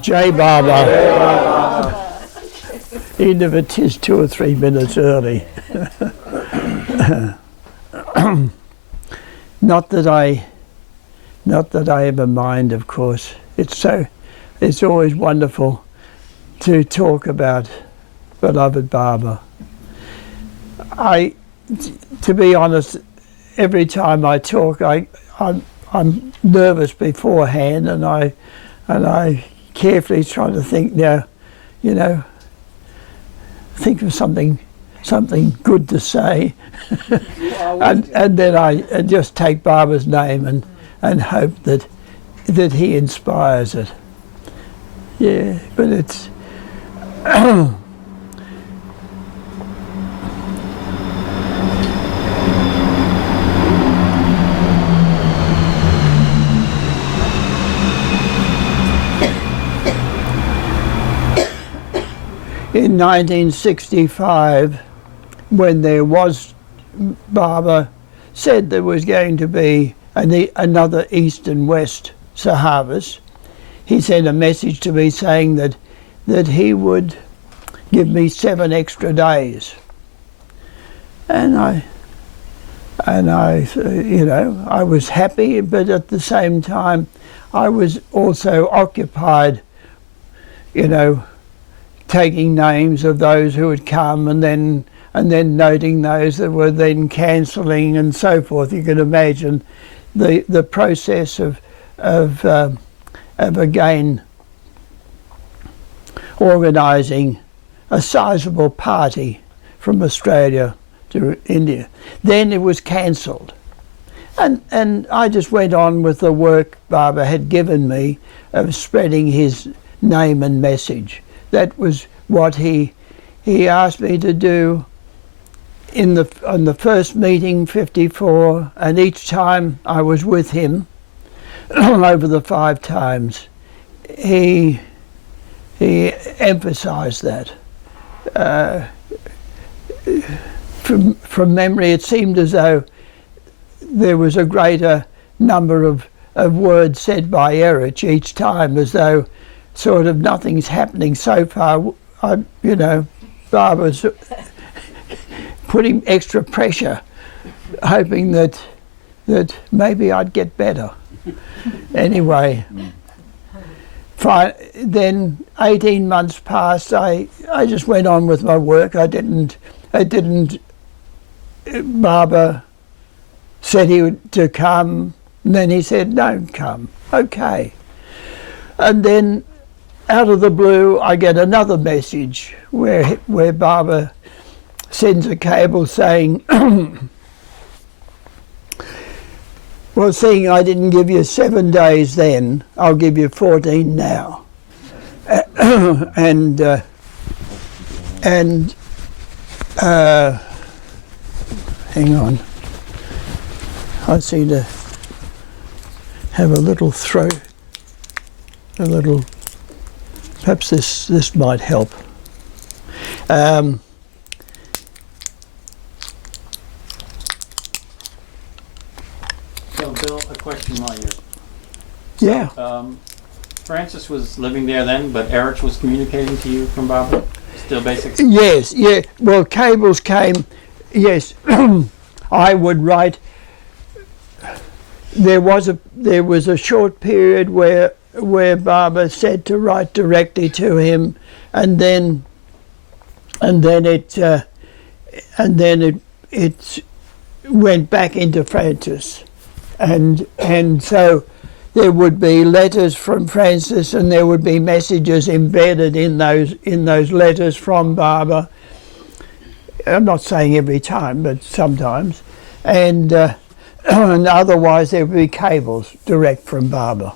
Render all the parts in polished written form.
Jai Baba. Even if it is 2 or 3 minutes early. Not that I ever mind, of course. It's always wonderful to talk about beloved Baba. To be honest, every time I talk, I'm nervous beforehand, and I carefully try to think now, think of something good to say, and then I just take Baba's name and hope that he inspires it. Yeah, but it's in 1965, when there was, Baba said there was going to be another East and West sahavas. He sent a message to me saying that he would give me 7 extra days. And I was happy, but at the same time, I was also occupied, taking names of those who had come and then noting those that were then cancelling and so forth. You can imagine the process of again organising a sizable party from Australia to India. Then it was cancelled. And I just went on with the work Baba had given me of spreading his name and message. That was what he asked me to do on the first meeting, 54, and each time I was with him over the 5 times, he emphasised that. From memory, it seemed as though there was a greater number of words said by Erich each time, as though sort of nothing's happening so far. Barbara's putting extra pressure, hoping that maybe I'd get better. Anyway, then 18 months passed. I just went on with my work. I didn't. Baba said he would to come, and then he said, "Don't come." Okay, and then out of the blue, I get another message where Baba sends a cable saying, well, seeing I didn't give you 7 days then, I'll give you 14 now. Hang on. I seem to have a little throat, perhaps this might help. So, Bill, a question while you're... Yeah. Francis was living there then, but Erich was communicating to you from Baba? Still basic? Yes, yeah. Well, cables came, yes. I would write. There was a short period where Baba said to write directly to him, and then it went back into Francis, and so there would be letters from Francis, and there would be messages embedded in those letters from Baba. I'm not saying every time, but sometimes, and otherwise there would be cables direct from Baba.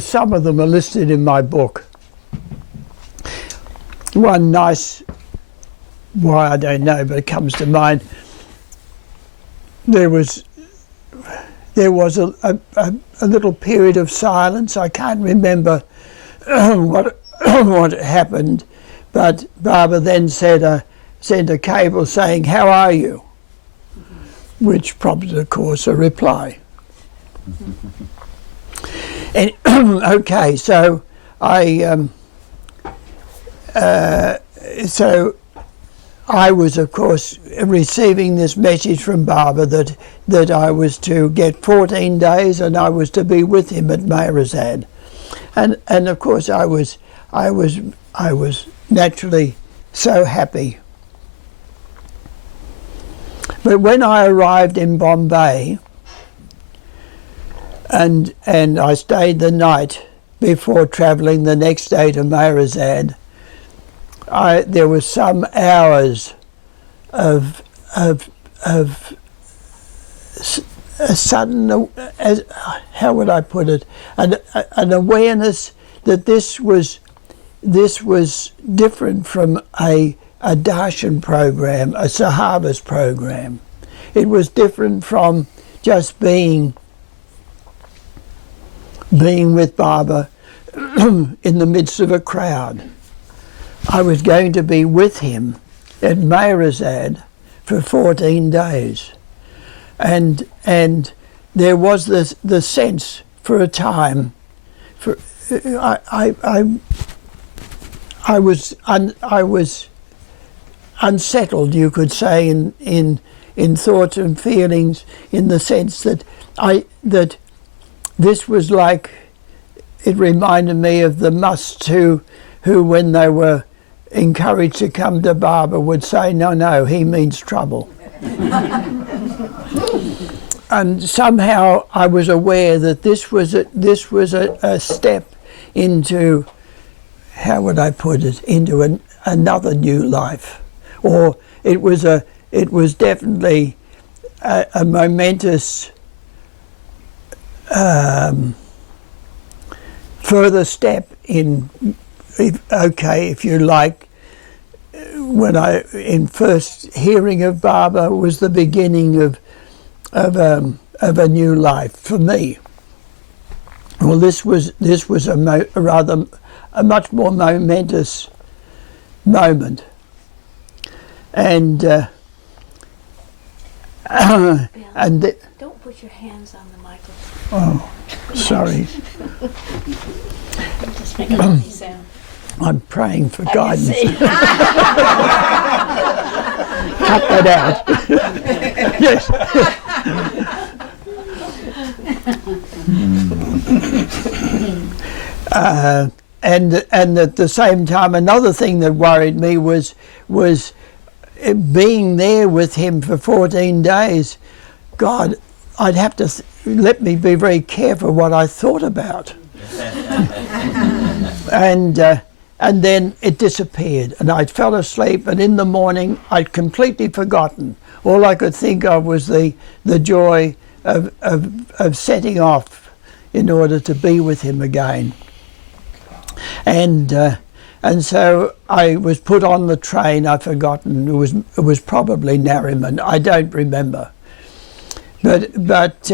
Some of them are listed in my book. One nice, why I don't know, but it comes to mind. There was a little period of silence. I can't remember what happened, but Baba then sent a cable saying, "How are you?" which prompted, of course, a reply. And, okay, so so I was, of course, receiving this message from Baba that I was to get 14 days and I was to be with him at Meherazad. And of course I was naturally so happy. But when I arrived in Bombay and I stayed the night before travelling the next day to Meherazad, there was some hours of a sudden, how would I put it, an awareness that this was different from a darshan program, a sahavas program. It was different from just being with Baba in the midst of a crowd. I was going to be with him at Meherazad for 14 days. And there was the sense for a time, I was unsettled, you could say, in thoughts and feelings, in the sense that this was like, it reminded me of the musts who when they were encouraged to come to Baba would say, no, he means trouble. And somehow I was aware that this was a step into, how would I put it, into another new life, or it was definitely a momentous further step in, if you like. When in first hearing of Baba was the beginning of a new life for me. Well, this was a much more momentous moment, and don't put your hands on the microphone. Oh, sorry. Just make a funny sound. I'm praying for guidance. Cut that out. Yes. And at the same time, another thing that worried me was being there with him for 14 days. God, I'd have to let me be very careful what I thought about. And then it disappeared, and I fell asleep, and in the morning I'd completely forgotten. All I could think of was the joy of setting off in order to be with him again. And so I was put on the train. I've forgotten. It was probably Nariman. I don't remember. But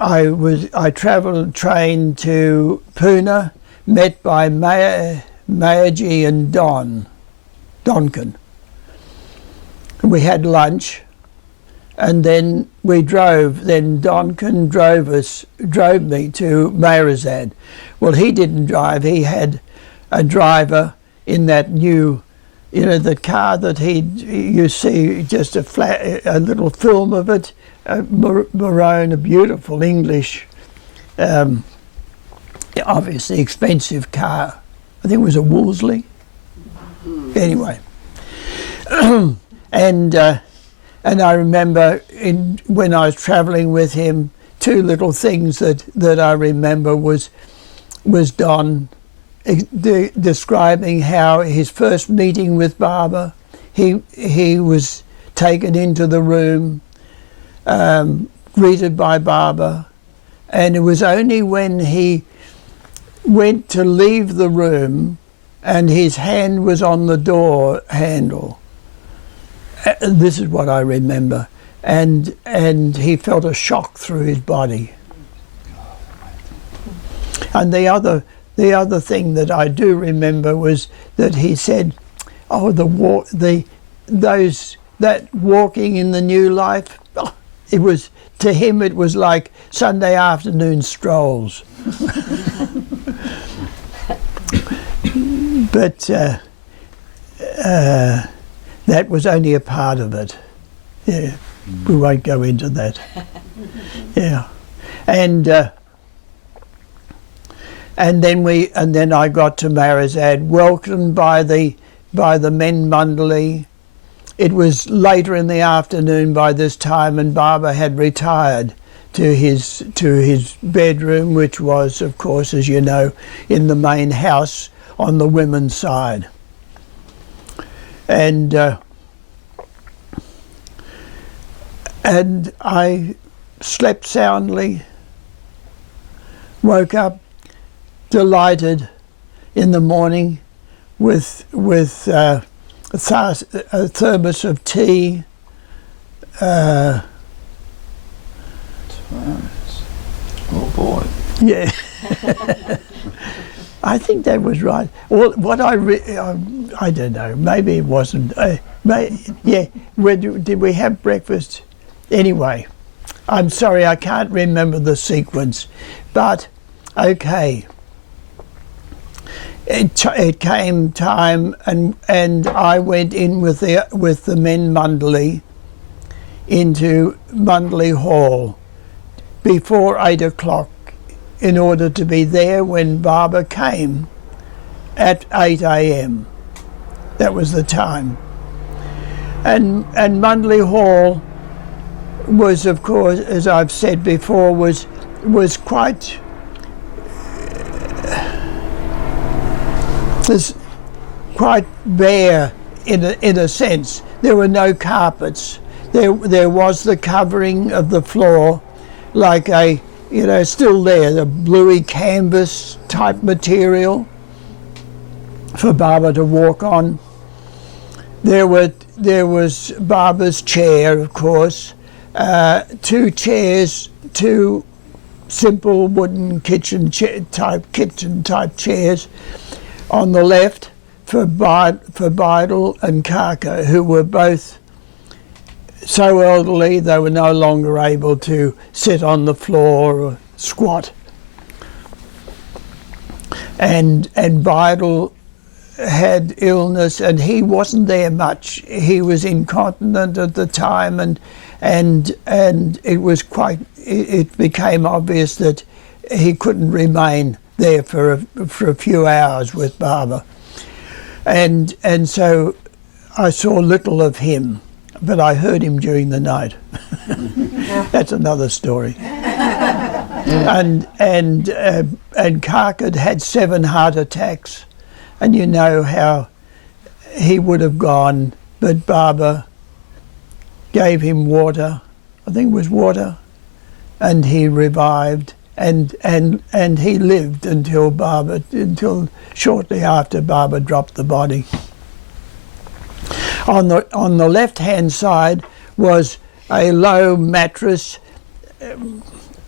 I travelled train to Pune, met by Mayaji and Donkin. We had lunch, and then we drove. Then Donkin drove me to Meherazad. Well, he didn't drive. He had a driver in that new, the car that you see just a little film of it, maroon, a beautiful English. Obviously expensive car. I think it was a Wolseley. Anyway, and I remember when I was travelling with him, two little things that I remember was Don describing how his first meeting with Baba, he was taken into the room, greeted by Baba, and it was only when he went to leave the room and his hand was on the door handle. This is what I remember. And he felt a shock through his body. And the other thing that I do remember was that he said, that walking in the new life, it was, to him it was like Sunday afternoon strolls. But that was only a part of it. Yeah, we won't go into that. Yeah, and then I got to Meherazad, welcomed by the men Mundali. It was later in the afternoon by this time, and Baba had retired to his bedroom, which was, of course, as you know, in the main house on the women's side. And I slept soundly, woke up delighted in the morning with a thermos of tea. Oh boy. Yeah. I think that was right. Well, what I don't know. Maybe it wasn't. Yeah. Did we have breakfast? Anyway, I'm sorry, I can't remember the sequence, but okay. It came time, and I went in with the men Mundali into Mundali Hall before 8 o'clock in order to be there when Baba came at 8 a.m. That was the time. And Mundali Hall was, of course, as I've said before, was quite bare in a sense. There were no carpets. There was the covering of the floor, like a, still there, the bluey canvas type material for Baba to walk on. There was Baba's chair, of course, 2 chairs, 2 simple wooden kitchen type chairs on the left for Bidal and Kaka, who were both so elderly they were no longer able to sit on the floor or squat. And Bidal had illness, and he wasn't there much. He was incontinent at the time, and it became obvious that he couldn't remain there for a few hours with Baba, and so I saw little of him, but I heard him during the night. That's another story. And Karkad had 7 heart attacks, and you know how he would have gone, but Baba gave him water, I think it was water, and he revived, and he lived until shortly after Baba dropped the body. On the left hand side was a low mattress.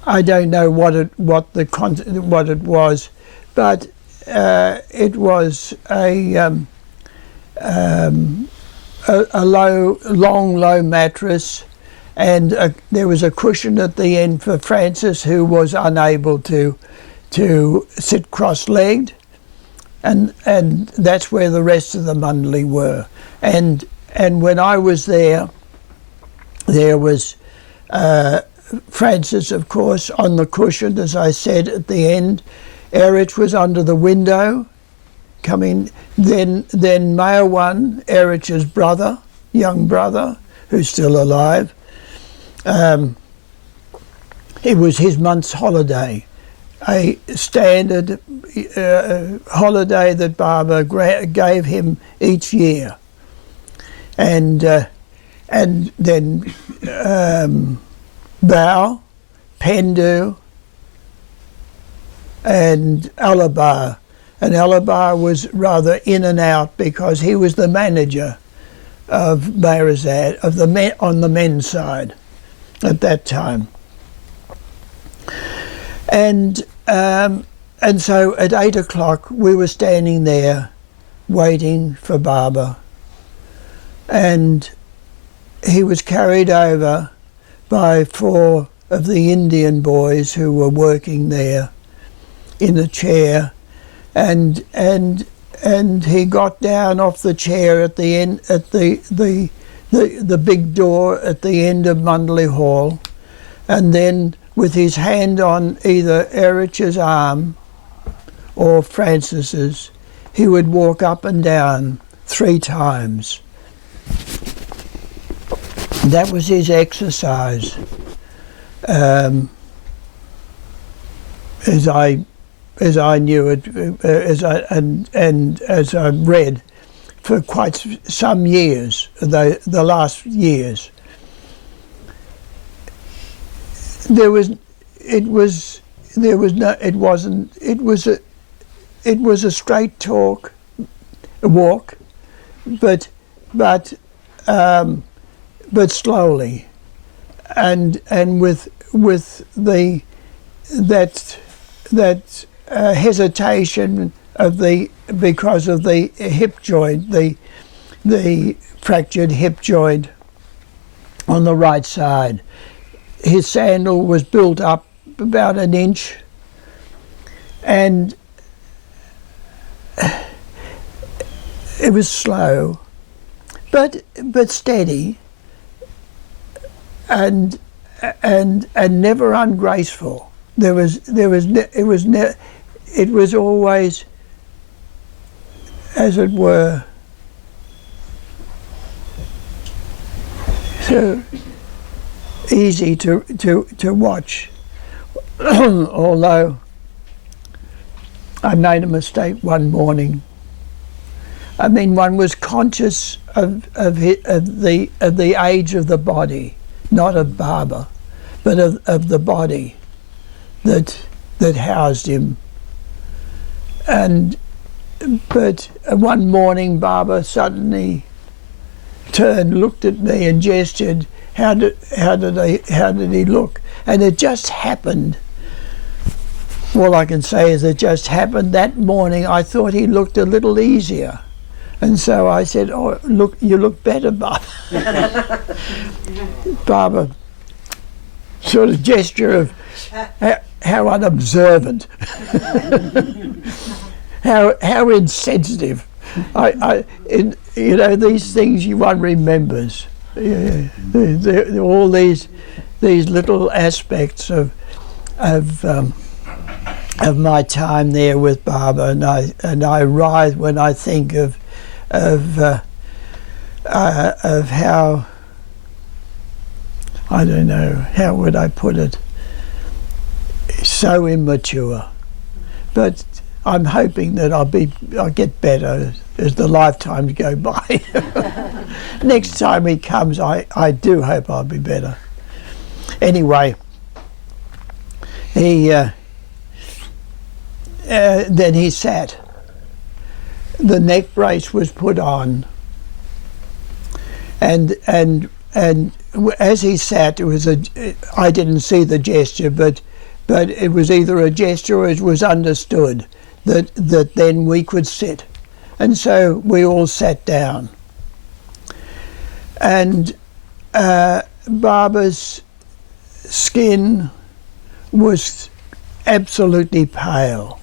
I don't know what it was, but it was a low mattress, and there was a cushion at the end for Francis, who was unable to sit cross-legged, and that's where the rest of the Mundali were. And when I was there was Francis, of course, on the cushion, as I said at the end. Erich was under the window, coming. Then Mayawan, Erich's brother, young brother, who's still alive. It was his month's holiday, a standard holiday that Baba gave him each year. And then Bao, Pendu, and Alabar. And Alabar was rather in and out because he was the manager of Meherazad, on the men's side at that time. And so at 8 o'clock we were standing there waiting for Baba, and he was carried over by 4 of the Indian boys who were working there in a chair, and he got down off the chair at the end, at the big door at the end of Mundley Hall, and then with his hand on either Erich's arm or Francis's, he would walk up and down 3 times. That was his exercise. As I knew it, as I read for quite some years, the last years. It was a straight walk, but slowly, and with that hesitation because of the hip joint, the fractured hip joint on the right side. His sandal was built up about 1 inch, and it was slow, but steady, and never ungraceful. It was always, as it were, so easy to watch. Although I made a mistake one morning. I mean, one was conscious of the age of the body, not of Baba, but of the body that housed him. But one morning, Baba suddenly turned, looked at me, and gestured. How did he look? And it just happened. All I can say is it just happened that morning. I thought he looked a little easier, and so I said, "Oh, look, you look better, Baba." Baba, sort of gesture of how unobservant, how insensitive. These things one remembers. All these little aspects of my time there with Baba, and I writhe when I think of how, I don't know, how would I put it? So immature, but I'm hoping that I'll get better as the lifetimes go by. Next time he comes, I do hope I'll be better. Anyway, then he sat. The neck brace was put on, and as he sat, I didn't see the gesture, but it was either a gesture or it was understood that then we could sit. And so we all sat down. And Baba's skin was absolutely pale.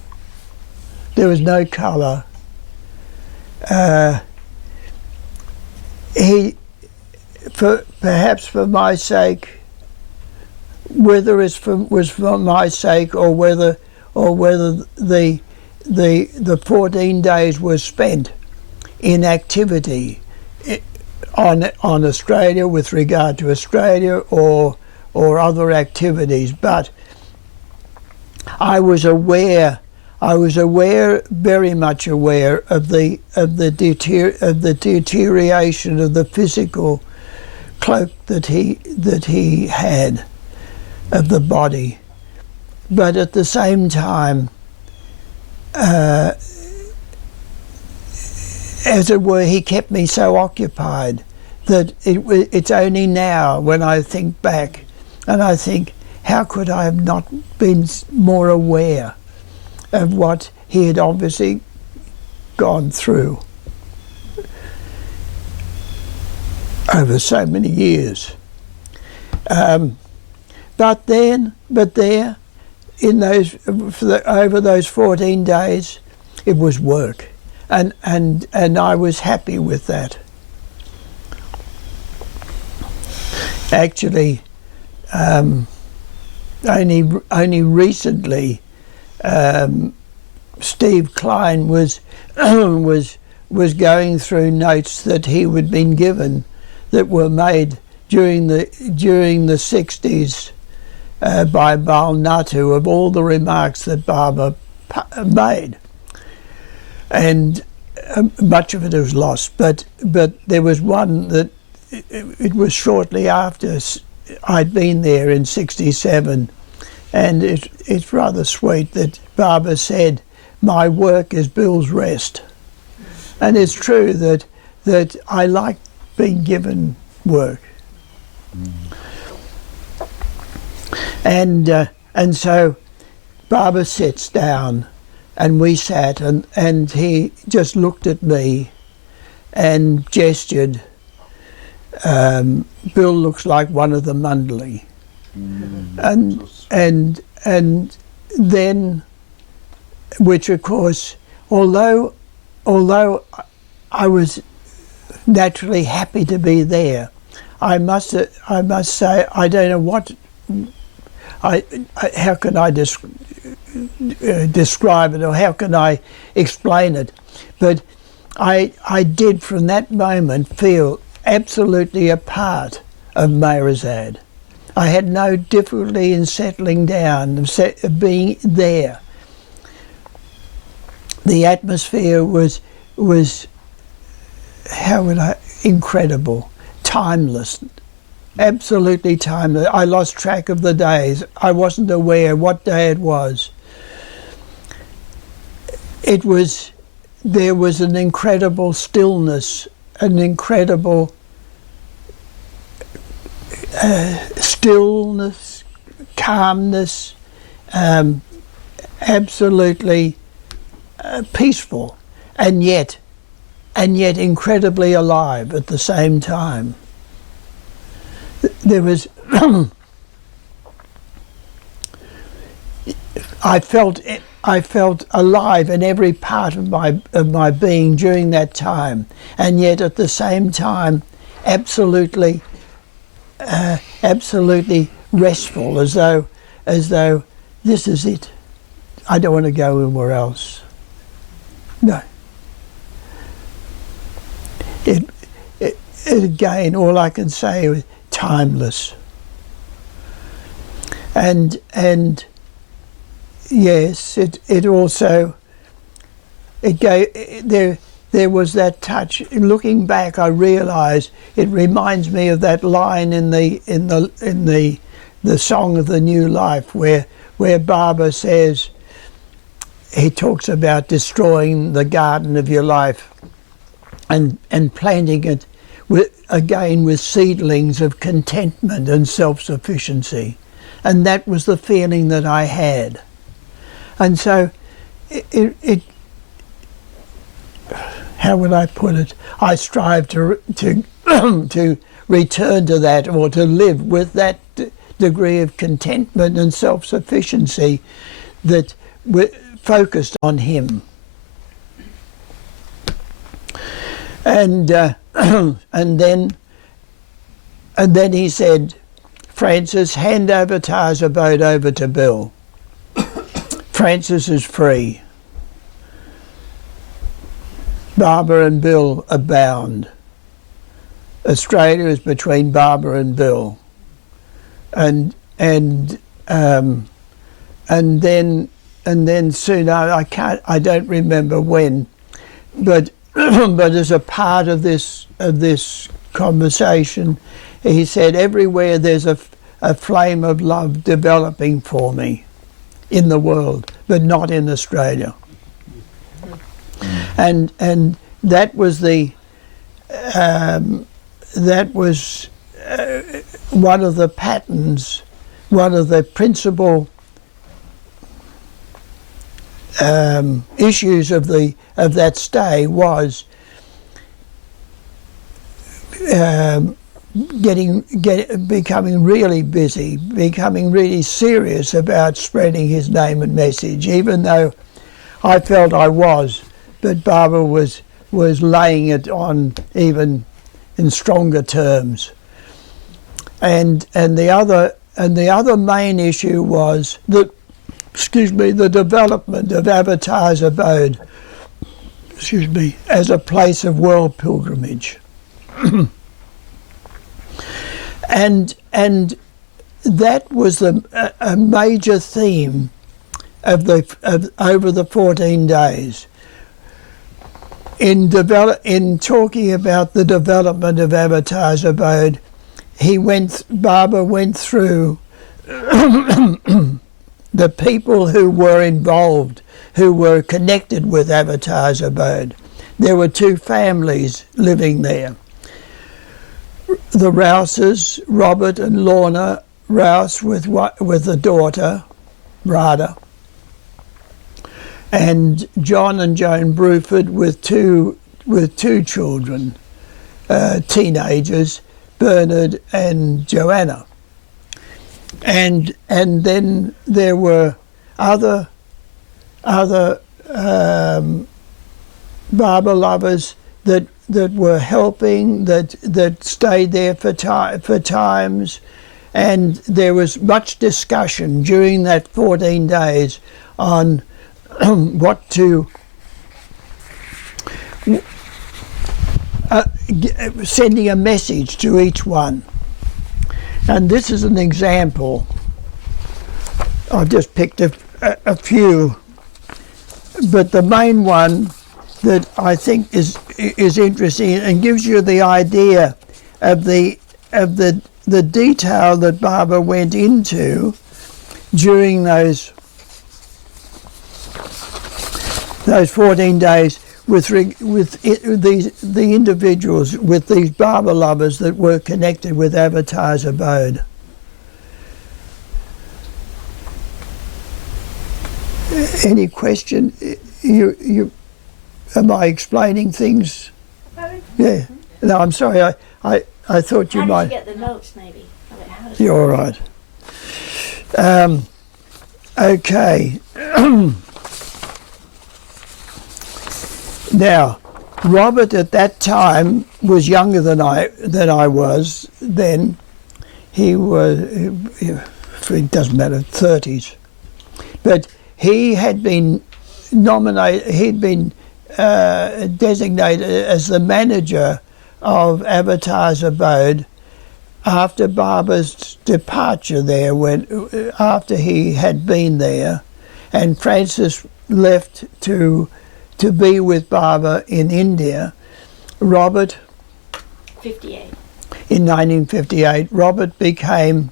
There was no colour. Perhaps for my sake, whether it was for my sake or whether the 14 days was spent in activity on Australia, with regard to Australia or other activities, but I was very much aware of the deterioration of the physical cloak that he had of the body, but at the same time, as it were, he kept me so occupied that it's only now when I think back and I think, how could I have not been more aware of what he had obviously gone through over so many years. But there, in those over those 14 days, it was work, and I was happy with that. Actually, only recently, Steve Klein was going through notes that he had been given that were made during the 60s by Bal Natu of all the remarks that Baba made, and much of it was lost. But there was one that it was shortly after I'd been there in '67, and it's rather sweet that Baba said, "My work is Bill's rest," and it's true that I like being given work. And so Baba sits down, and we sat, and he just looked at me and gestured. Bill looks like one of the Mundley. And then, which of course, although I was naturally happy to be there, I must say I don't know what how can I describe it, or how can I explain it, but I did from that moment feel absolutely a part of Meherazad. I had no difficulty in settling down, being there. The atmosphere was incredible, timeless, absolutely timeless. I lost track of the days. I wasn't aware what day it was. There was an incredible stillness, an incredible stillness, calmness, absolutely peaceful, and yet incredibly alive at the same time. There was I felt alive in every part of my being during that time, and yet at the same time absolutely restful, as though this is it. I don't want to go anywhere else. No. It again, all I can say is timeless. And yes, it also gave there was that touch. Looking back, I realised it reminds me of that line in the Song of the New Life, where Baba says, he talks about destroying the garden of your life and planting it with seedlings of contentment and self-sufficiency, and that was the feeling that I had. And so it how would I put it? I strive to to return to that, or to live with that degree of contentment and self-sufficiency that focused on him. And then he said, "Francis, hand over Taza boat over to Bill. Francis is free. Baba and Bill are bound. Australia is between Baba and Bill." And then soon I don't remember when, but as a part of this conversation, he said, "Everywhere there's a flame of love developing for me in the world, but not in Australia." And that was one of the patterns, one of the principal issues of that stay was becoming really busy, becoming really serious about spreading his name and message, even though I felt I was, but Baba was laying it on even in stronger terms. And the other main issue was the development of Avatar's abode, as a place of world pilgrimage. and that was a major theme of over the 14 days. In talking about the development of Avatar's abode, Baba went through the people who were involved, who were connected with Avatar's abode. There were two families living there. The Rouses, Robert and Lorna Rouse with a daughter, Radha, and John and Joan Bruford with two children, teenagers, Bernard and Joanna. And then there were other Baba lovers that were helping, that stayed there for times, and there was much discussion during that 14 days on what to sending a message to each one. And this is an example. I've just picked a few, but the main one that I think is interesting and gives you the idea of the detail that Baba went into during those 14 days with the individuals, with these Baba lovers that were connected with Avatar's abode. Any question? You am I explaining things? Yeah. No, I'm sorry. I thought you might. How did you get the notes, maybe? You're all right. Okay. Now, Robert at that time was younger than I was then. He was, it doesn't matter, 30s. But he had been nominated, he'd been designated as the manager of Avatar's abode after Baba's departure there, after he had been there, and Francis left to be with Baba in India. Robert, 58. In 1958, Robert became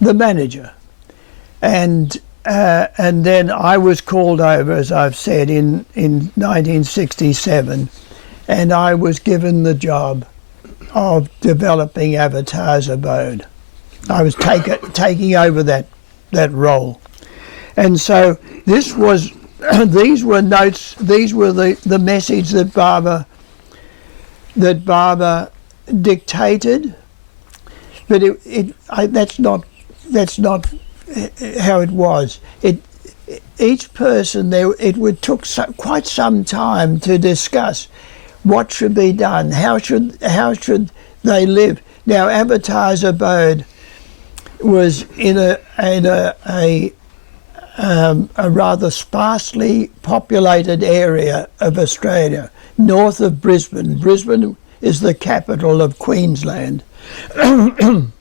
the manager, and then I was called over, as I've said, in 1967, and I was given the job of developing Avatar's abode. I was taking over that role, and so this was. These were notes. These were the message that Baba dictated, but that's not how it was. Each person there. It took quite some time to discuss what should be done. How should they live? Now, Avatar's abode was in a rather sparsely populated area of Australia, north of Brisbane. Brisbane is the capital of Queensland. And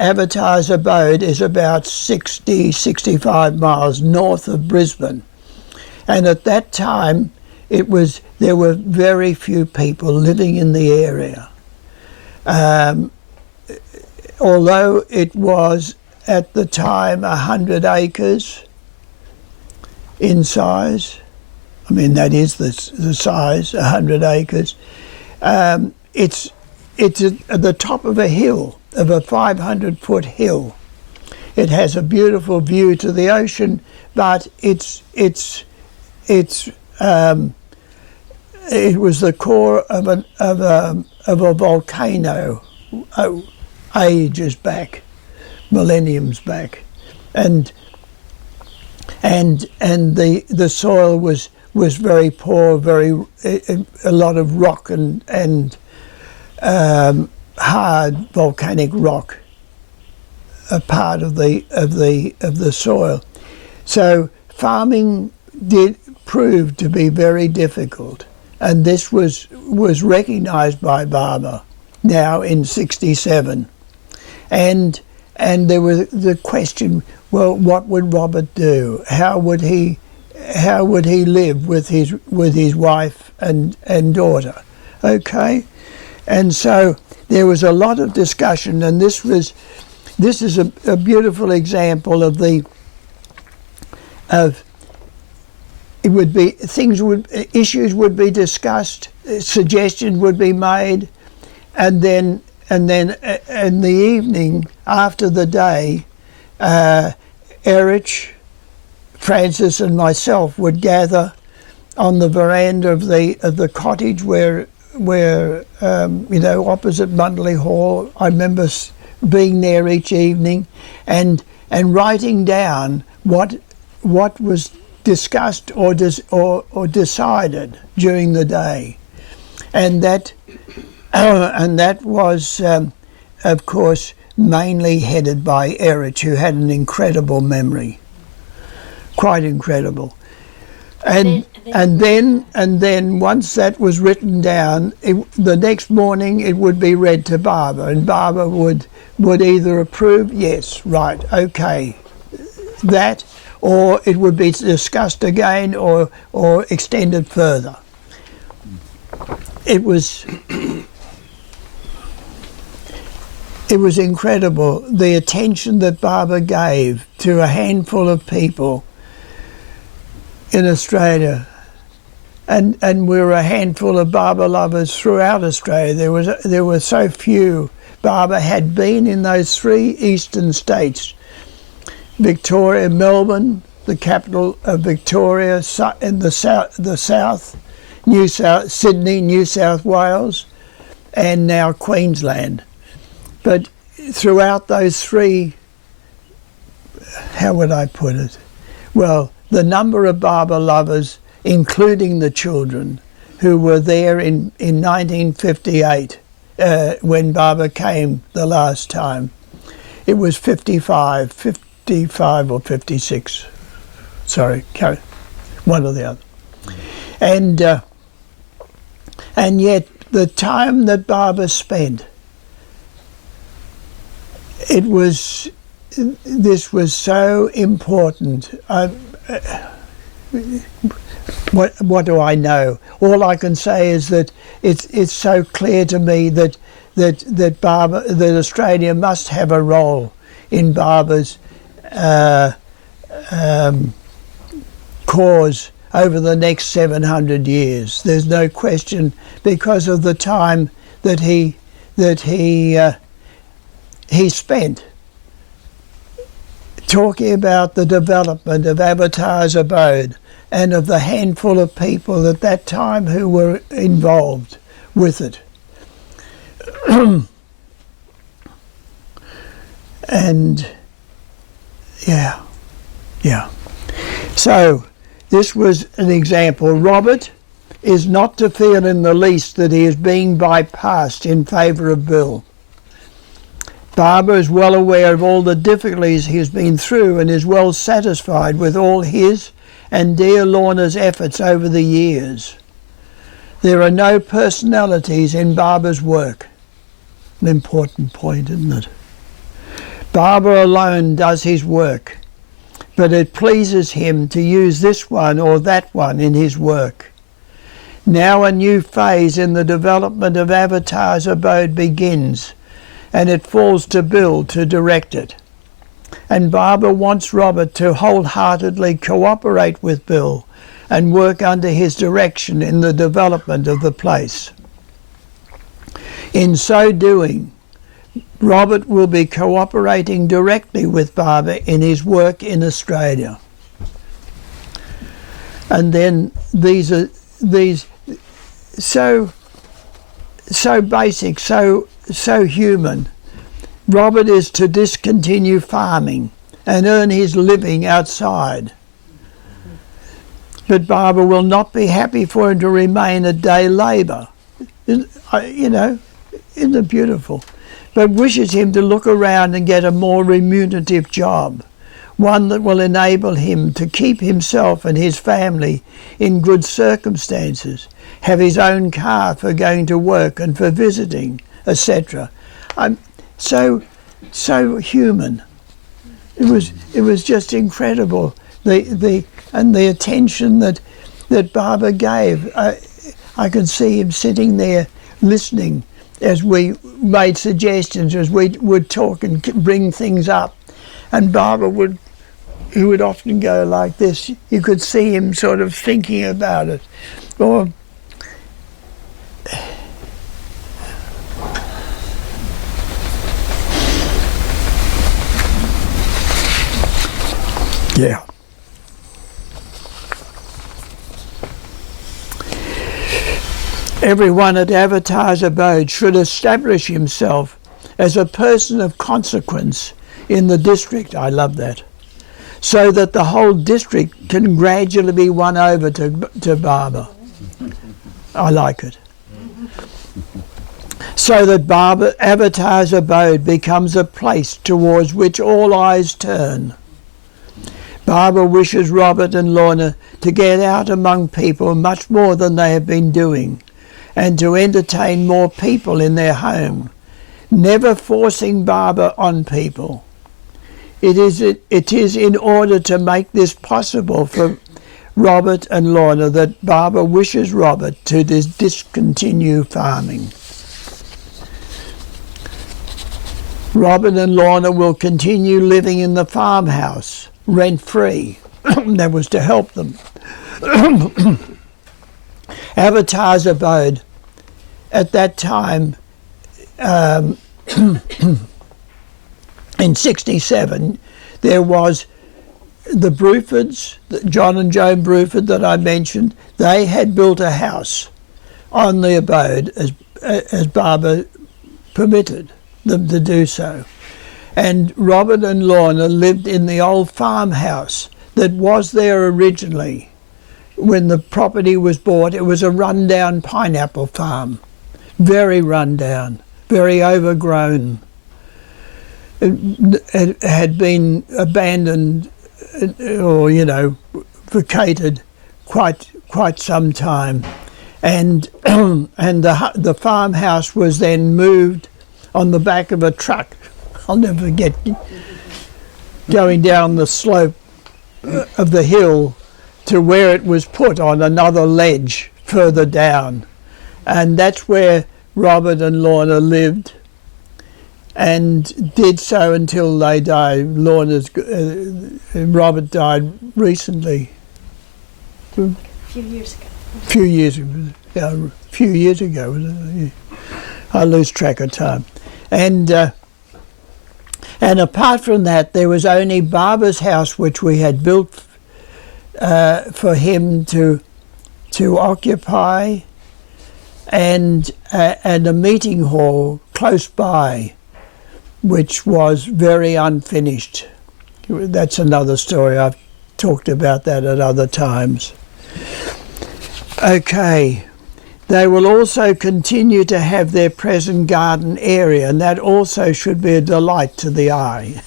Avatar's abode is about 65 miles north of Brisbane. And at that time, there were very few people living in the area. Although it was at the time 100 acres in size. I mean, that is the size, 100 acres. It's at the top of a hill, of a 500-foot hill. It has a beautiful view to the ocean, but it's it was the core of a volcano, ages back, millenniums back, and the soil was very poor, a lot of rock and hard volcanic rock, a part of the soil. So farming did prove to be very difficult, and this was recognised by Barber now in '67, and there was the question: well, what would Robert do? How would he live with his wife and daughter? Okay, and so there was a lot of discussion, and this is a beautiful example of issues would be discussed, suggestions would be made, and then in the evening after the day, Erich, Francis, and myself would gather on the veranda of the cottage where opposite Mundley Hall. I remember being there each evening and writing down what was discussed or decided during the day, and that was of course mainly headed by Erich, who had an incredible memory, quite incredible. And then once that was written down, the next morning it would be read to Barber, and Barber would either approve, yes, right, okay, that, or it would be discussed again or extended further. It was incredible, the attention that Barber gave to a handful of people in Australia, and we were a handful of Barber lovers throughout Australia. There were so few. Barber had been in those three eastern states: Victoria, Melbourne, the capital of Victoria, in the south, Sydney, New South Wales, and now Queensland. But throughout those three, how would I put it? Well, the number of Barber lovers, including the children, who were there in 1958 when Barber came the last time, it was 55 or 56. Sorry, one or the other. And yet the time that Barber spent, this was so important. What do I know? All I can say is that it's so clear to me that Australia must have a role in Barber's cause over the next 700 years. There's no question, because of the time that he spent talking about the development of Avatar's abode and of the handful of people at that time who were involved with it. And yeah. So this was an example. Robert is not to feel in the least that he is being bypassed in favour of Bill. Barber is well aware of all the difficulties he has been through and is well satisfied with all his and dear Lorna's efforts over the years. There are no personalities in Barber's work. An important point, isn't it? Barber alone does his work, but it pleases him to use this one or that one in his work. Now a new phase in the development of Avatar's abode begins, and it falls to Bill to direct it. And Barber wants Robert to wholeheartedly cooperate with Bill and work under his direction in the development of the place. In so doing, Robert will be cooperating directly with Barber in his work in Australia. And then these so basic, so human. Robert is to discontinue farming and earn his living outside. But Barbara will not be happy for him to remain a day labour. You know, isn't it beautiful? But wishes him to look around and get a more remunerative job, one that will enable him to keep himself and his family in good circumstances, have his own car for going to work and for visiting, etc. I'm so human. It was just incredible. The attention that Barbara gave. I could see him sitting there listening as we made suggestions, as we would talk and bring things up, and Barbara would often go like this. You could see him sort of thinking about it, or yeah. Everyone at Avatar's abode should establish himself as a person of consequence in the district. I love that. So that the whole district can gradually be won over to Barbara. I like it. So that Avatar's abode becomes a place towards which all eyes turn. Barbara wishes Robert and Lorna to get out among people much more than they have been doing, and to entertain more people in their home, never forcing Barbara on people. It is in order to make this possible for Robert and Lorna that Barbara wishes Robert to discontinue farming. Robert and Lorna will continue living in the farmhouse, rent-free. That was to help them. Avatar's abode at that time, in 67, there was the Brufords, John and Joan Bruford that I mentioned. They had built a house on the abode as Barbara permitted them to do so. And Robert and Lorna lived in the old farmhouse that was there originally. When the property was bought, it was a rundown pineapple farm. Very rundown, very overgrown. It had been abandoned or, vacated quite some time. And the farmhouse was then moved on the back of a truck. I'll never forget going down the slope of the hill to where it was put on another ledge further down. And that's where Robert and Lorna lived and did so until they died. Robert died recently. A few years ago. A few years ago. Yeah. I lose track of time. And apart from that, there was only Barbara's house, which we had built for him to occupy, and a meeting hall close by, which was very unfinished. That's another story. I've talked about that at other times. Okay. They will also continue to have their present garden area, and that also should be a delight to the eye.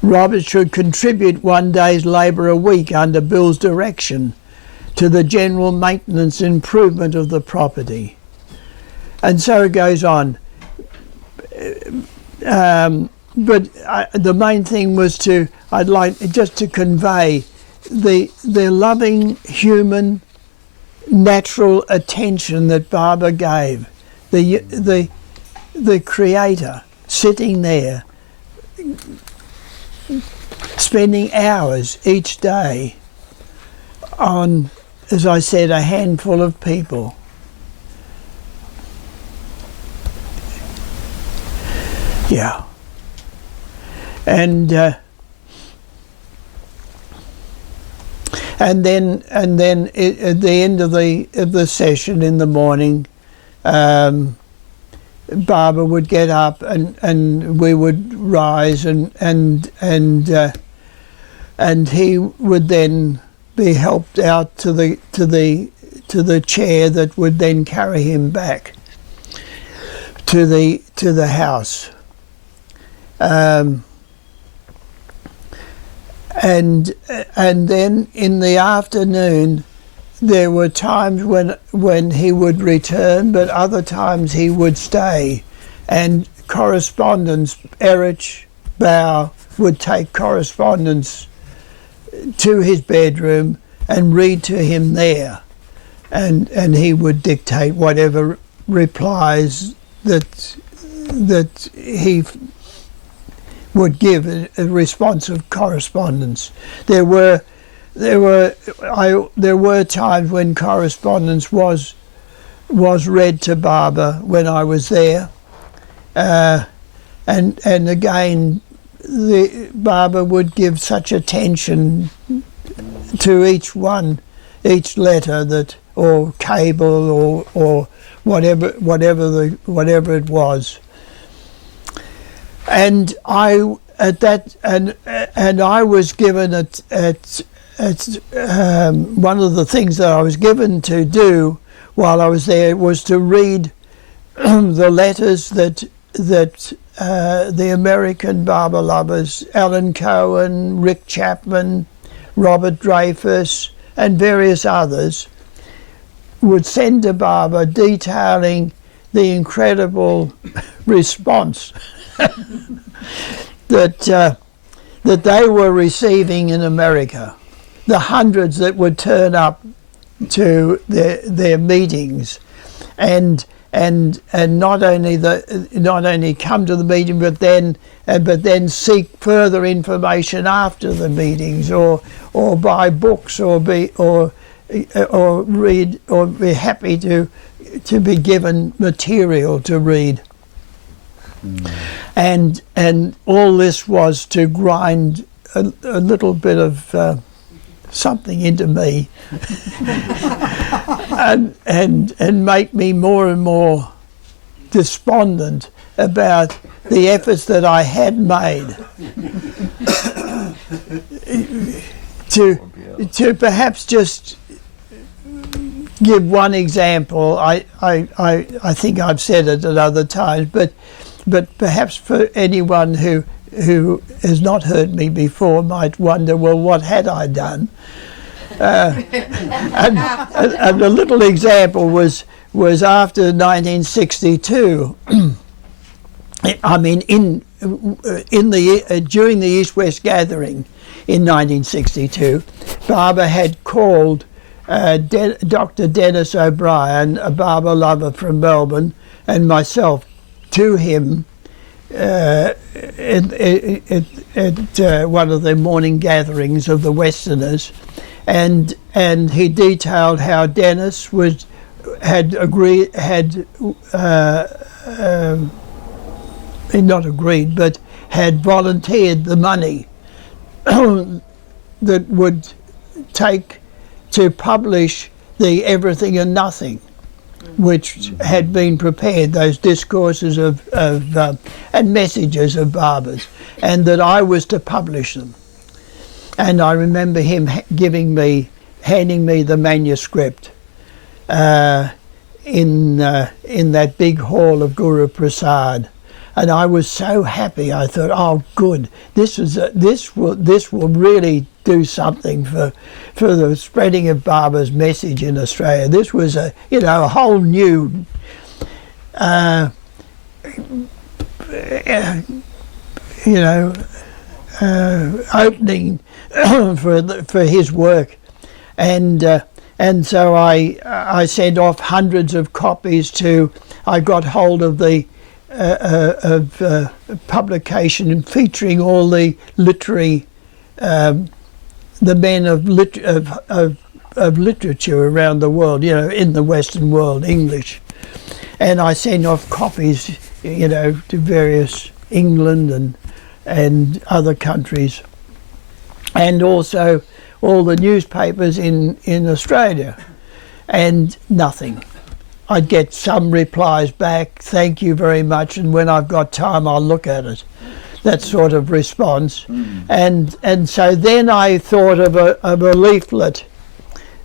Robert should contribute 1 day's labour a week under Bill's direction to the general maintenance improvement of the property. And so it goes on. But the main thing was I'd like just to convey the loving human natural attention that Barbara gave. The creator sitting there, spending hours each day on, as I said, a handful of people. Yeah. And then at the end of the session in the morning, Baba would get up and we would rise and he would then be helped out to the chair that would then carry him back to the house. And then in the afternoon there were times when he would return, but other times he would stay, and correspondence, Erich Bau would take correspondence to his bedroom and read to him there, and he would dictate whatever replies that he would give a response of correspondence. There were times when correspondence was read to Baba when I was there, and again the Baba would give such attention to each letter that, or cable, or whatever it was. And I was given one of the things that I was given to do while I was there was to read the letters that the American Baba lovers, Alan Cohen, Rick Chapman, Robert Dreyfus, and various others, would send to Baba detailing the incredible response that they were receiving in America, the hundreds that would turn up to their meetings, and not only come to the meeting, but then seek further information after the meetings, or buy books, or read, or be happy to be given material to read. And all this was to grind a little bit of something into me and make me more and more despondent about the efforts that I had made to perhaps just give one example. I think I've said it at other times, but perhaps for anyone who has not heard me before might wonder, well, what had I done? And a little example was after 1962. I mean, during the East-West gathering in 1962, Baba had called Dr. Dennis O'Brien, a Baba lover from Melbourne, and myself to him at one of the morning gatherings of the Westerners, and he detailed how Dennis had volunteered the money that would take to publish the Everything and Nothing, which had been prepared, those discourses and messages of Baba's, and that I was to publish them. And I remember him handing me the manuscript in that big hall of Guru Prasad, and I was so happy. I thought, oh, good, this will really do something for the spreading of Baba's message in Australia. This was a whole new opening for his work, and so I sent off hundreds of copies to. I got hold of the publication featuring all the literary. The men of literature around the world, in the Western world, English, and I sent off copies, to various England and other countries, and also all the newspapers in Australia, and nothing. I'd get some replies back, thank you very much, and when I've got time I'll look at it. That sort of response. And so then I thought of a leaflet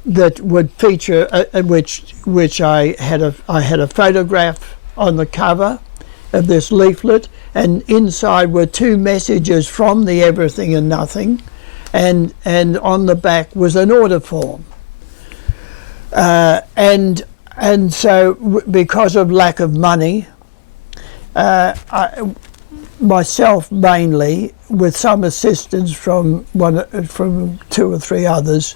that would feature, which I had a photograph on the cover of this leaflet, and inside were two messages from the Everything and Nothing, and on the back was an order form. And so because of lack of money, myself mainly, with some assistance from two or three others,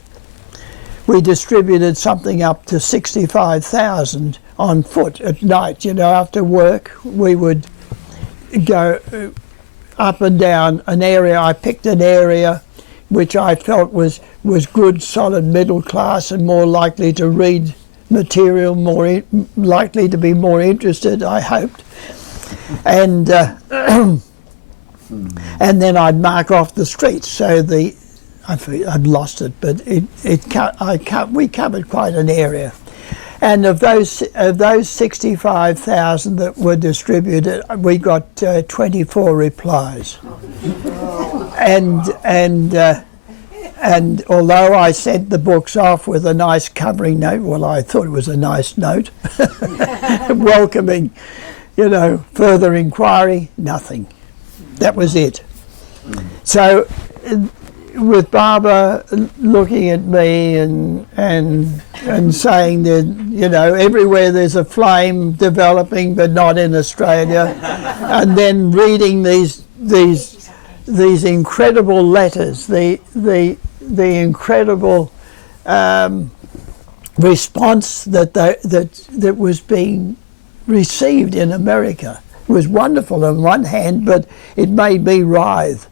we distributed something up to 65,000 on foot at night. After work we would go up and down an area. I picked an area which I felt was good, solid middle class, and more likely to read material, more likely to be more interested, I hoped. And and then I'd mark off the streets. So I've lost it, but we covered quite an area. And of those 65,000 that were distributed, we got 24 replies. And although I sent the books off with a nice covering note, well, I thought it was a nice note, welcoming, further inquiry, nothing. That was it. So, with Barbara looking at me and saying that, everywhere there's a flame developing, but not in Australia, and then reading these incredible letters, the incredible response that was being received in America. It was wonderful on one hand, but it made me writhe.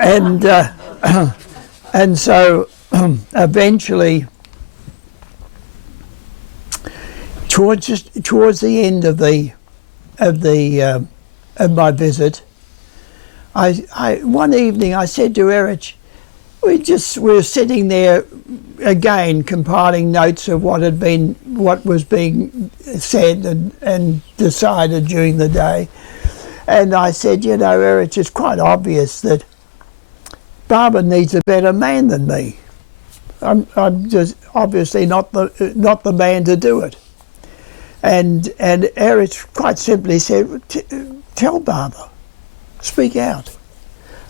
And so eventually, towards the end of my visit, I one evening I said to Erich, we were sitting there again compiling notes of what was being said and decided during the day. And I said, Erich, it's quite obvious that Barbara needs a better man than me. I'm just obviously not the man to do it. And Erich quite simply said, tell Barbara, speak out.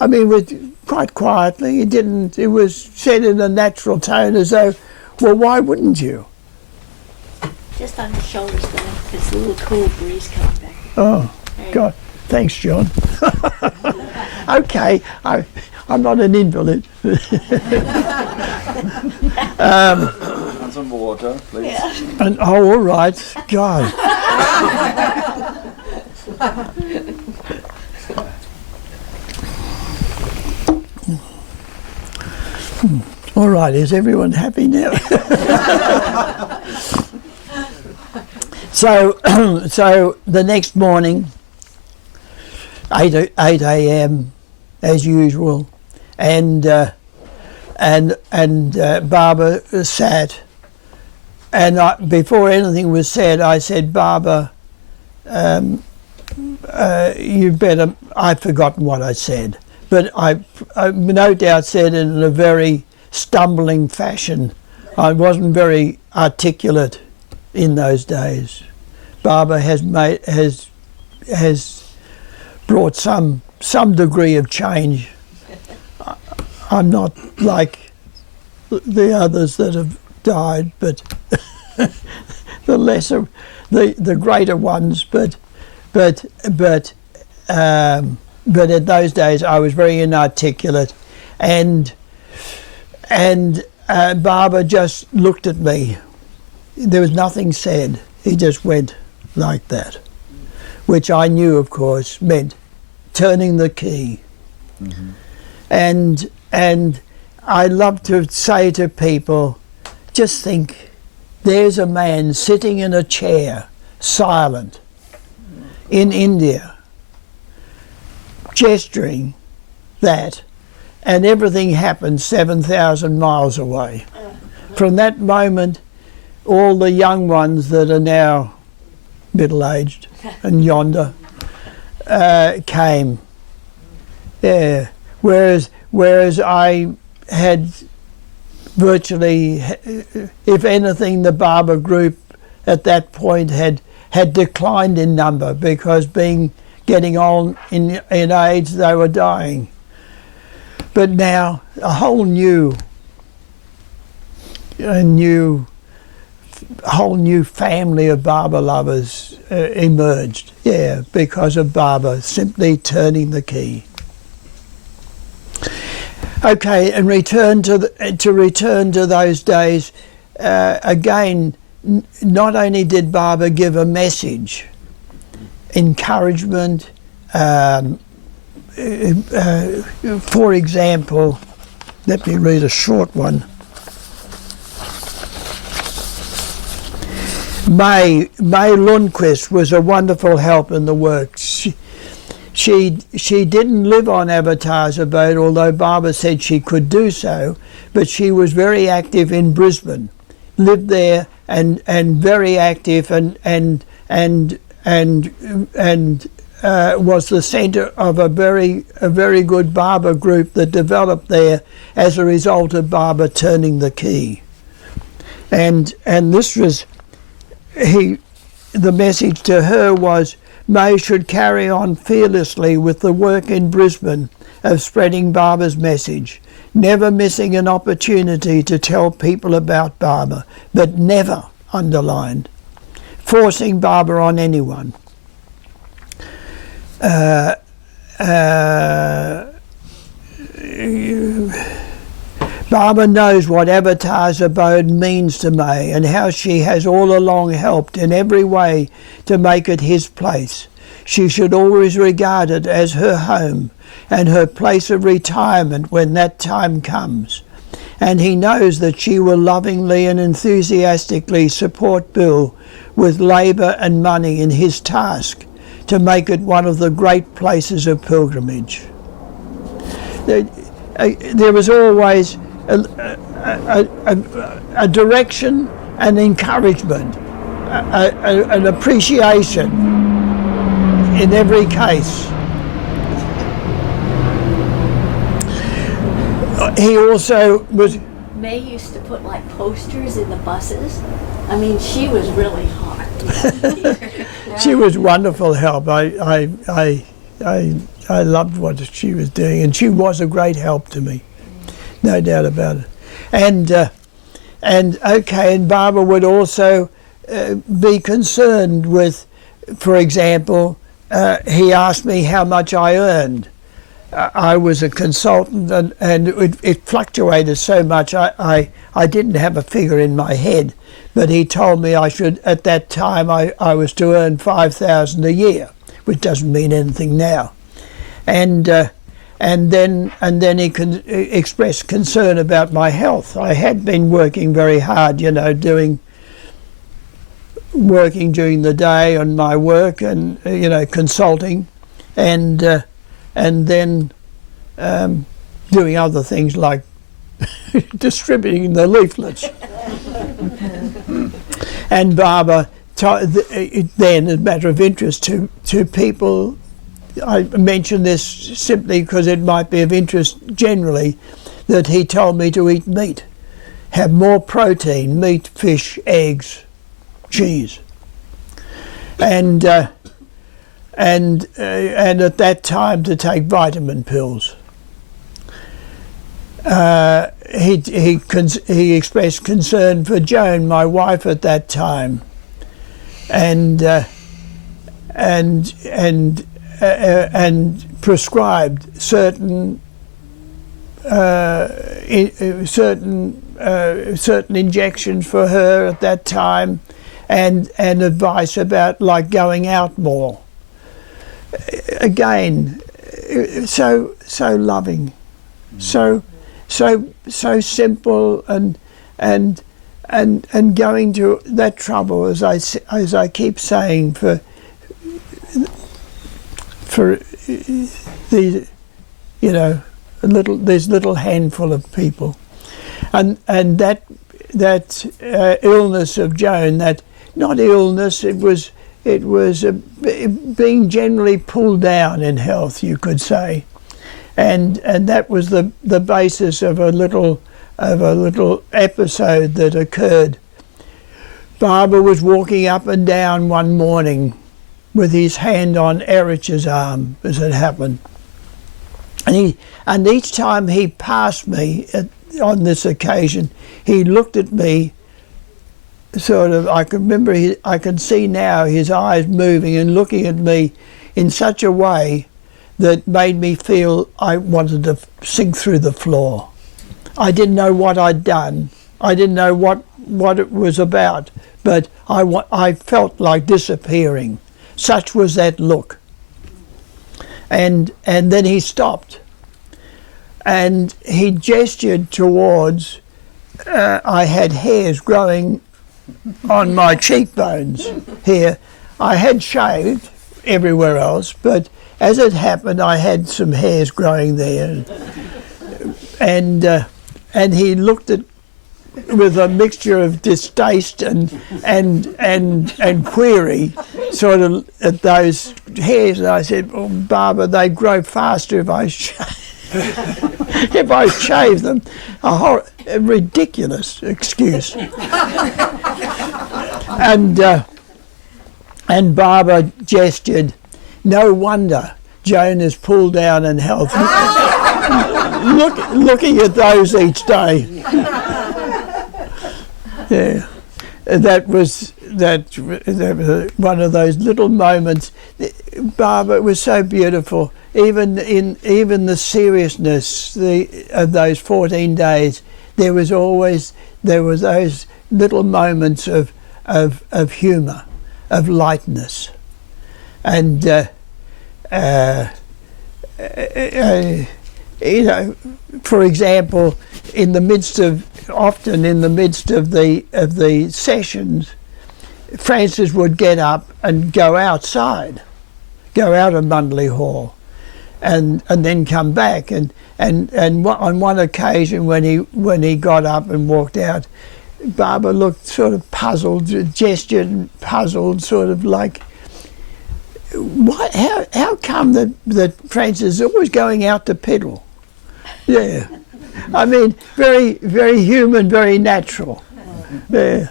I mean, quite quietly. It was said in a natural tone, as though, well, why wouldn't you? Just on his shoulders, then. It's a little cool breeze coming back. Oh, God. Thanks, John. Okay, I'm not an invalid. And some water, please. Yeah. All right. God. All right, is everyone happy now? So the next morning, 8 a.m. as usual, and Barbara sat, and before anything was said, I said, Barbara, you better. I've forgotten what I said, but I no doubt said it in a very stumbling fashion. I wasn't very articulate in those days. Barbara has brought some degree of change. I'm not like the others that have died, but the greater ones. But in those days I was very inarticulate, and Barbara just looked at me. There was nothing said. He just went like that, which I knew, of course, meant turning the key. Mm-hmm. And I love to say to people, just think, there's a man sitting in a chair, silent, in India, gesturing that, and everything happened 7,000 miles away. From that moment, all the young ones that are now middle-aged and yonder came. Yeah. Whereas I had virtually, if anything, the Barber group at that point had declined in number because getting on in age, they were dying. But now a whole new family of Barber lovers emerged. Yeah, because of Barber simply turning the key. Okay, and return to those days. Again, not only did Barber give a message, encouragement. For example, let me read a short one. May Lundquist was a wonderful help in the work. She didn't live on Avatar's boat, although Barbara said she could do so, but she was very active in Brisbane, lived there and very active and was the centre of a very good Barber group that developed there as a result of Barber turning the key. And this was the message to her was, May should carry on fearlessly with the work in Brisbane of spreading Barber's message, never missing an opportunity to tell people about Barber, but never, underlined, forcing Barber on anyone. Barbara knows what Avatar's abode means to May and how she has all along helped in every way to make it his place. She should always regard it as her home and her place of retirement when that time comes. And he knows that she will lovingly and enthusiastically support Bill with labour and money in his task to make it one of the great places of pilgrimage. There was always a direction, an encouragement, an appreciation in every case. He also was... May used to put like posters in the buses. I mean, she was really hot. She was wonderful help. I loved what she was doing, and she was a great help to me, no doubt about it. And Barbara would also be concerned with, for example, he asked me how much I earned. I was a consultant, and it fluctuated so much. I didn't have a figure in my head, but he told me I should, at that time, I was to earn $5,000 a year, which doesn't mean anything now. And then he expressed concern about my health. I had been working very hard, working during the day on my work and consulting, and then doing other things like distributing the leaflets. And Barbara, then, as a matter of interest to people, I mention this simply because it might be of interest generally, that he told me to eat meat, have more protein, meat, fish, eggs, cheese, and at that time to take vitamin pills. He expressed concern for Joan, my wife at that time, and prescribed certain injections for her at that time, and advice about like going out more. Again, so loving, so simple, and going to that trouble, as I keep saying, for the this little handful of people, and that illness of Joan, that not illness, it was being generally pulled down in health, you could say, and that was the basis of a little episode that occurred. Barbara was walking up and down one morning with his hand on Erich's arm, as it happened, and each time he passed me on this occasion, he looked at me sort of, I can see now his eyes moving and looking at me in such a way that made me feel I wanted to sink through the floor. I didn't know what I'd done. I didn't know what it was about, but I felt like disappearing. Such was that look. And then he stopped, and he gestured towards, I had hairs growing on my cheekbones here. I had shaved everywhere else, but as it happened, I had some hairs growing there. And he looked at, with a mixture of distaste and query, sort of at those hairs, and I said, "Oh, Barbara, they grow faster if I if I shave them." A ridiculous excuse. And Barbara gestured, "No wonder Joan is pulled down in health." Looking at those each day. Yeah, that was one of those little moments. Barbara, it was so beautiful. Even the seriousness of those 14 days, there was those little moments of humour, of lightness, and you know, for example, often in the midst of the sessions, Francis would get up and go out of Mundley Hall, and then come back. And on one occasion when he got up and walked out, Barbara looked sort of puzzled, gestured puzzled, sort of like, what? How come that Francis is always going out to pedal? Yeah, I mean, very, very human, very natural. Yeah,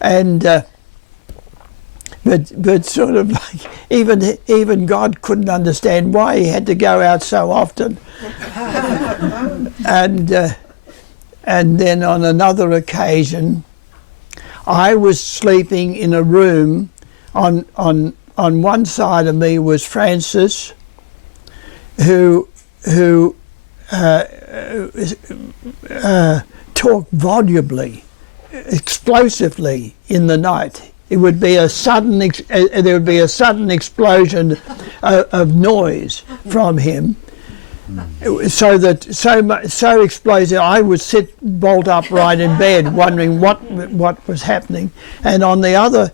and but sort of like even God couldn't understand why he had to go out so often. And then on another occasion, I was sleeping in a room. On one side of me was Francis, who talked volubly, explosively in the night. It would be a sudden there would be a sudden explosion of noise from him, so explosive. I would sit bolt upright in bed, wondering what was happening. And on the other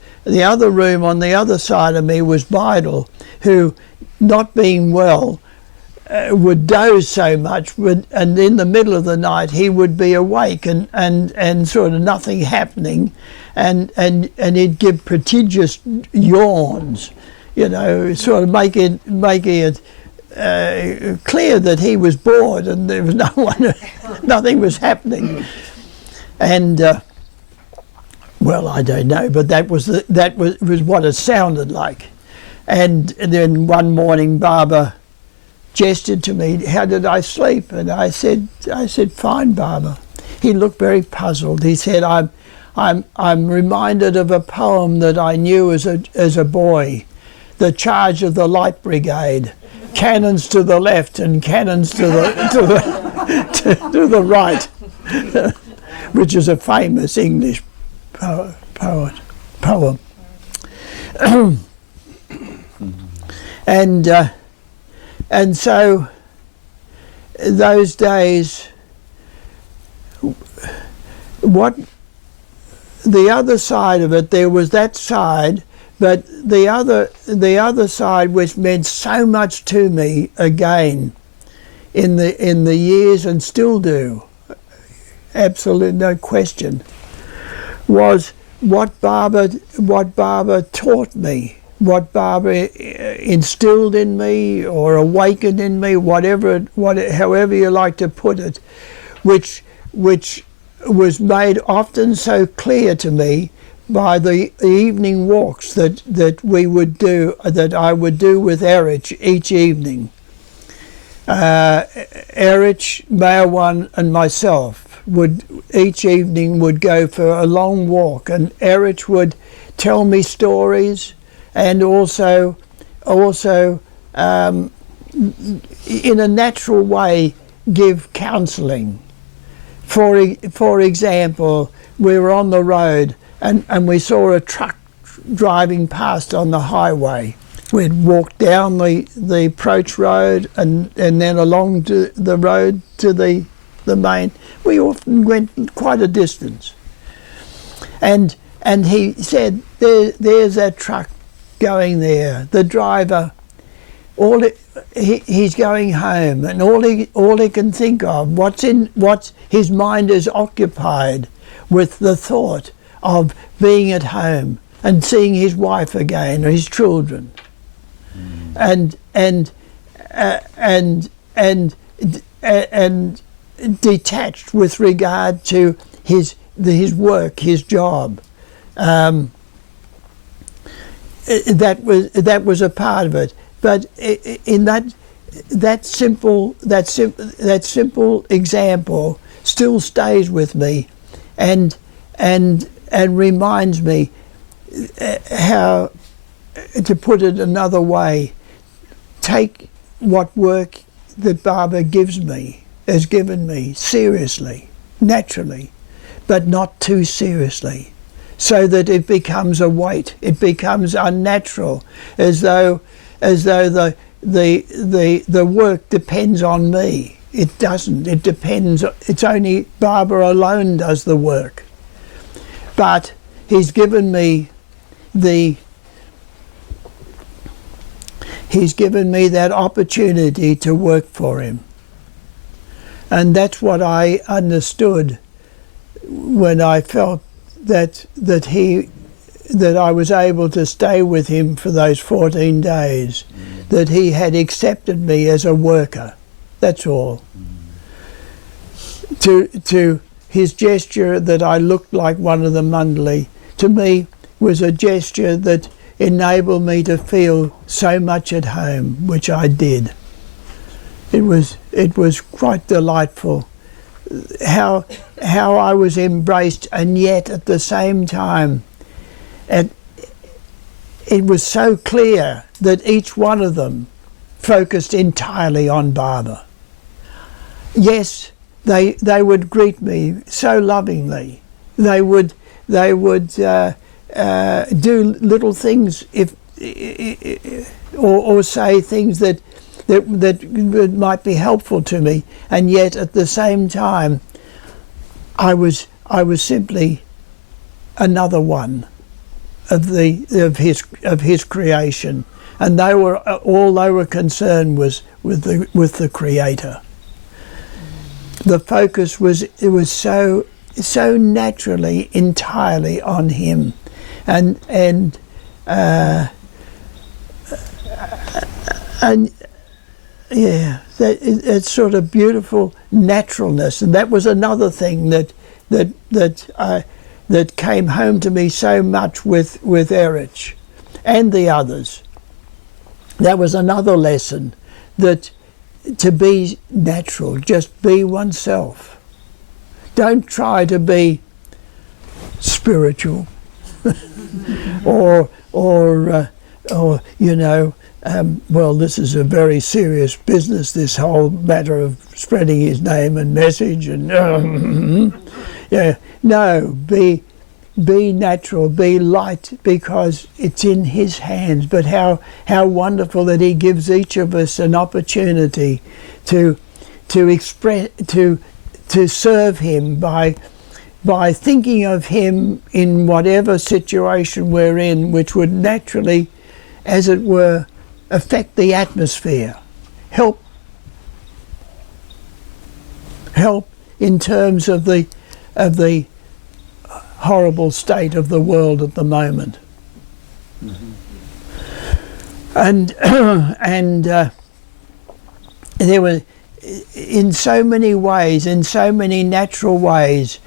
room, on the other side of me, was Bidle, who, not being well, would doze so much, and in the middle of the night he would be awake and sort of nothing happening, and he'd give prodigious yawns, you know, sort of making it clear that he was bored and there was no one, nothing was happening. And well, I don't know, but that was what it sounded like. And then one morning, Barbara gestured to me, "How did I sleep?" And I said, "Fine, Barbara." He looked very puzzled. He said, "I'm reminded of a poem that I knew as a boy, The Charge of the Light Brigade, cannons to the left and cannons to the right," which is a famous English poem. And so those days, what the other side of it, there was that side, but the other side, which meant so much to me again, in the years, and still do, absolutely no question, was what Barbara taught me, what Barbara instilled in me or awakened in me, however you like to put it, which was made often so clear to me by the evening walks that we would do, that I would do with Erich each evening. Erich, Mayawan and myself would each evening would go for a long walk, and Erich would tell me stories, and also in a natural way give counselling. For example, we were on the road and we saw a truck driving past on the highway. We'd walk down the approach road and then along to the road to the main. We often went quite a distance. And he said, there's that truck going there. The driver, he's going home, and all he can think of, what's his mind is occupied with the thought of being at home and seeing his wife again or his children, and detached with regard to his work, his job. That was a part of it, but in that simple example still stays with me, and reminds me how, to put it another way, take what work that Barbara has given me seriously, naturally, but not too seriously, so that it becomes a weight. It becomes unnatural, as though the work depends on me. It doesn't. It depends. It's only Barbara alone does the work. But he's given me that opportunity to work for him. And that's what I understood when I felt that I was able to stay with him for those 14 days, that he had accepted me as a worker. That's all. To his gesture that I looked like one of the Mandali, to me was a gesture that enabled me to feel so much at home, which I did. It was quite delightful how I was embraced, and yet at the same time it was so clear that each one of them focused entirely on Barbara. Yes, they would greet me so lovingly. They would do little things or say things that might be helpful to me, and yet at the same time I was simply another one of his creation, and all they were concerned was with the Creator. The focus was so naturally entirely on him, and yeah, it's sort of beautiful naturalness, and that was another thing that came home to me so much with Erich and the others. That was another lesson, that to be natural, just be oneself. Don't try to be spiritual or well, this is a very serious business, this whole matter of spreading his name and message, and yeah, no, be natural, be light, because it's in his hands. But how wonderful that he gives each of us an opportunity to express, to serve him by thinking of him in whatever situation we're in, which would naturally, as it were, affect the atmosphere, help help in terms of the horrible state of the world at the moment. And there were, in so many ways, in so many natural ways,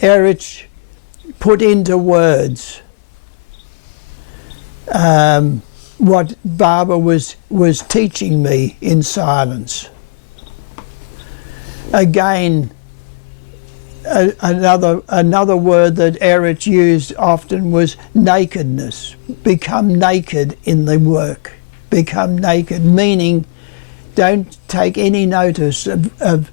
Erich put into words what Barbara was teaching me in silence. Again, another word that Erich used often was nakedness. Become naked in the work. Become naked, meaning don't take any notice of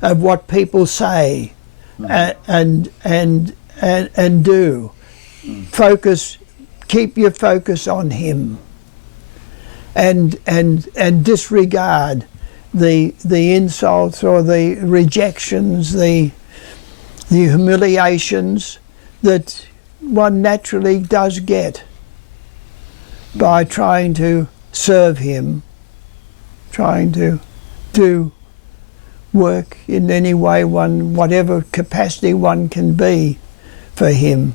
what people say and do. Focus, keep your focus on him, and disregard the insults or the rejections, the humiliations that one naturally does get by trying to serve him, trying to do work in any way whatever capacity one can be for him.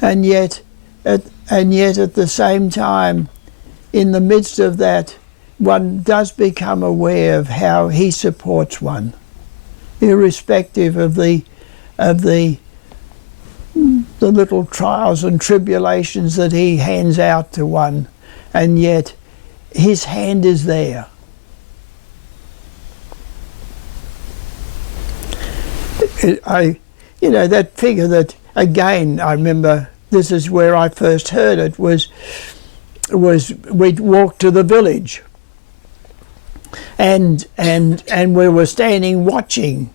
And yet at the same time, in the midst of that, one does become aware of how he supports one, irrespective of the little trials and tribulations that he hands out to one, and yet his hand is there. That figure that, again, I remember, this is where I first heard it, was we'd walk to the village, and we were standing watching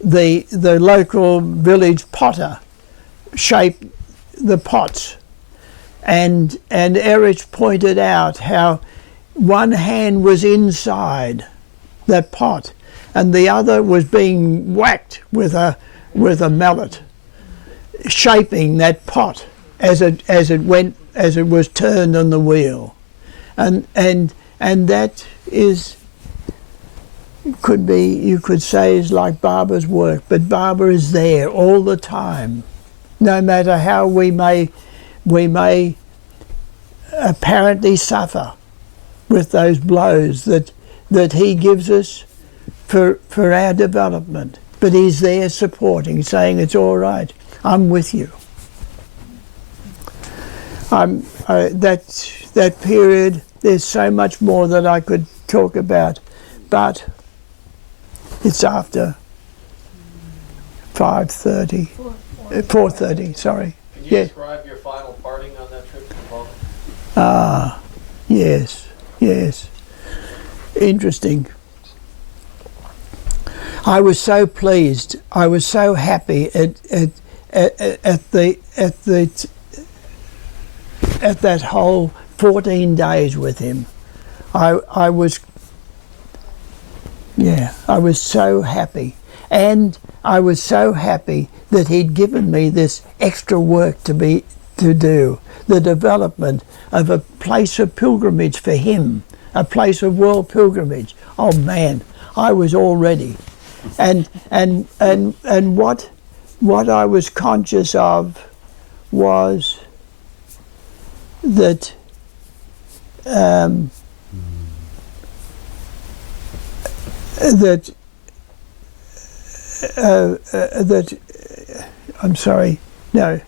the local village potter shape the pots, and Erich pointed out how one hand was inside that pot and the other was being whacked with a mallet, shaping that pot as it was turned on the wheel, and that is, could be, you could say, is like Barbara's work, but Barbara is there all the time, no matter how we may apparently suffer with those blows that he gives us for our development. But he's there supporting, saying, it's all right, I'm with you. That period, there's so much more that I could talk about, but it's after 5:30, 4:30, sorry. Can you describe your final parting on that trip to Nepal? Yes. Interesting. I was so pleased. I was so happy at that whole 14 days with him. I was so happy, and I was so happy that he'd given me this extra work to do, the development of a place of pilgrimage for him, a place of world pilgrimage. Oh man, I was all ready. And what I was conscious of was that I'm sorry. No,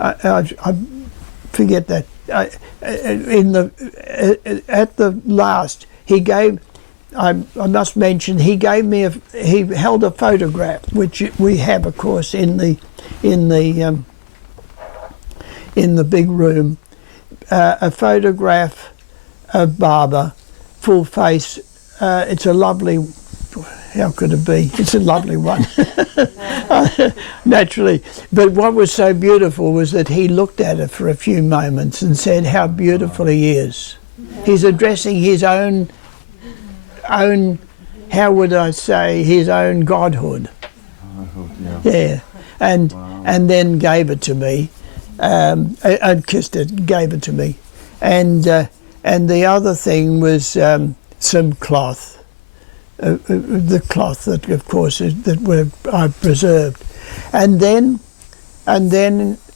I forget that. At the last, he gave. I must mention, he gave me he held a photograph, which we have, of course, in the big room, a photograph of Barbara, full face. It's a lovely. How could it be? It's a lovely one, naturally. But what was so beautiful was that he looked at it for a few moments and said how beautiful he is. He's addressing his own, how would I say, his own godhood. Yeah. And then gave it to me, and kissed it, gave it to me. And the other thing was some cloth. the cloth that, of course, I've preserved, and then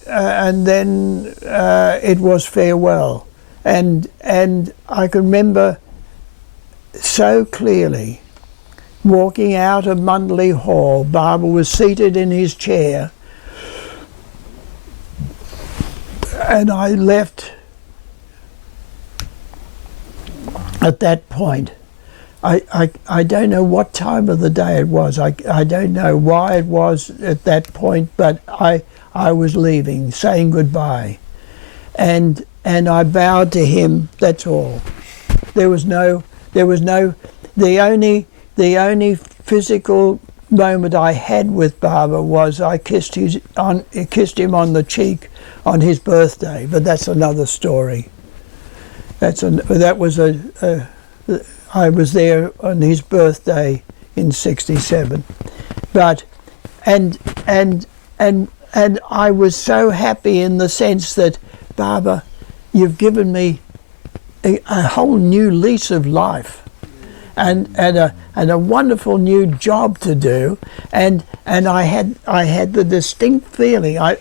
it was farewell, and I can remember so clearly walking out of Mundley Hall. Baba was seated in his chair, and I left at that point. I don't know what time of the day it was. I don't know why it was at that point, but I was leaving, saying goodbye, and I bowed to him. That's all. There was no. The only physical moment I had with Baba was I kissed him on the cheek on his birthday. But that's another story. I was there on his birthday in '67, but and I was so happy in the sense that, Baba, you've given me a whole new lease of life, and a wonderful new job to do, and I had the distinct feeling, I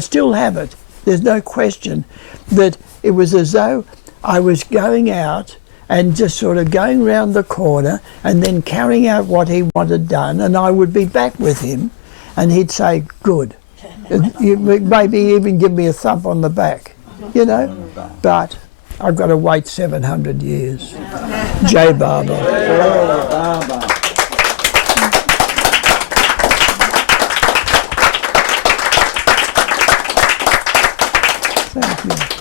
still have it. There's no question that it was as though I was going out and just sort of going round the corner and then carrying out what he wanted done, and I would be back with him, and he'd say, "Good." You maybe even give me a thump on the back, you know. But I've got to wait 700 years. Jai Baba. Thank you.